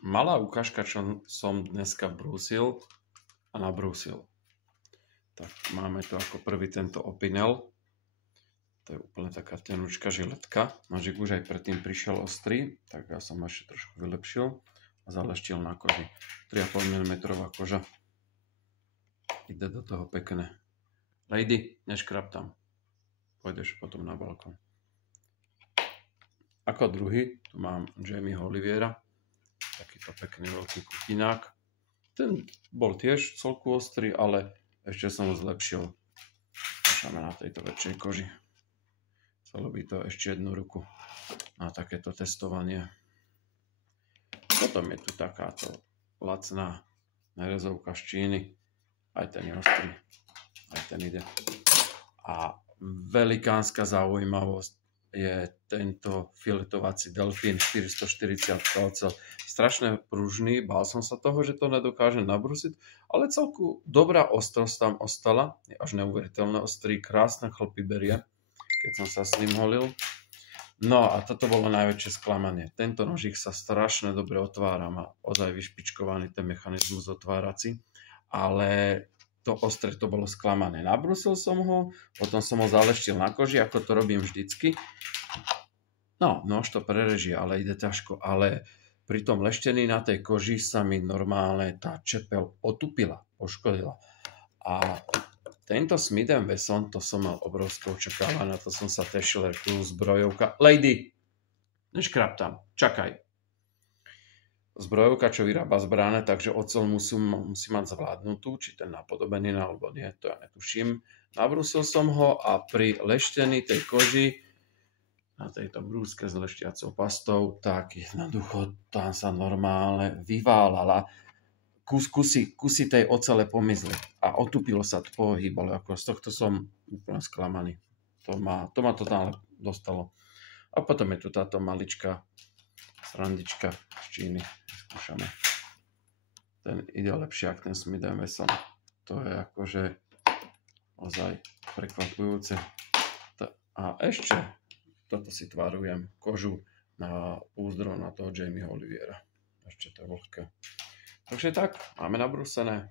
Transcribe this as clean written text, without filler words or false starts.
Malá ukážka, čo som dneska brúsil a nabrúsil. Tak máme tu ako prvý tento Opinel. To je úplne taká tenučká žiletka. Nožík už aj predtým prišiel ostrý, tak ja som ešte trošku vylepšil a zaleštil na koži. 3,5 mm koža. Ide do toho pekne. Lady, neškrap tam. Pôjdeš potom na balkón. Ako druhý, tu mám Jamieho Oliviera. Takýto pekný veľký kuchyňák. Ten bol tiež celku ostrý, ale ešte som ho zlepšil. Počáme na tejto väčšej koži. Chcelo by to ešte jednu ruku na takéto testovanie. Potom je tu takáto lacná nerezovka z Číny. Aj ten je ostrý. Aj ten ide. A velikánska zaujímavosť je tento filetovací delfín 440 ocel. Strašne pružný, bál som sa toho, že to nedokáže nabrúsiť, ale celku dobrá ostrosť tam ostala, je až neuveriteľne ostrý, krásne chlpy berie, keď som sa s ním holil. No a toto bolo najväčšie sklamanie. Tento nožík sa strašne dobre otvára, má ozaj vyšpičkovaný ten mechanizmus otvárací, ale to ostré to bolo sklamané. Nabrúsil som ho, potom som ho zaleštil na koži, ako to robím vždycky. No, nož to prereží, ale ide ťažko. Ale pri tom leštení na tej koži sa mi normálne tá čepel otupila, poškodila. A tento Smith & Wesson, to som mal obrovské očakávania, to som sa tešil, tu zbrojovka. Lady, neškrap tam, čakaj. Zbrojovka, čo vyrába zbrané, takže oceľ musí mať zvládnutú, či ten napodobenina, alebo nie, to ja netuším. Nabrúsil som ho a pri leštení tej koži, na tejto brúske s leštiacou pastou, tak jednoducho tam sa normálne vyválala. Kusy tej ocele pomizli a otupilo sa, to pohýbalo. Ako z tohto som úplne sklamaný. To ma totálne dostalo. A potom je tu táto maličká srandička z Číny. Skúšame. Ten ide lepšie ako ten Smith & Wesson. To je akože ozaj prekvapujúce. A ešte toto si tvarujem kožu na úzdro na toho Jamieho Oliviera. Ešte to je vlhké. Takže tak, máme nabrúsené.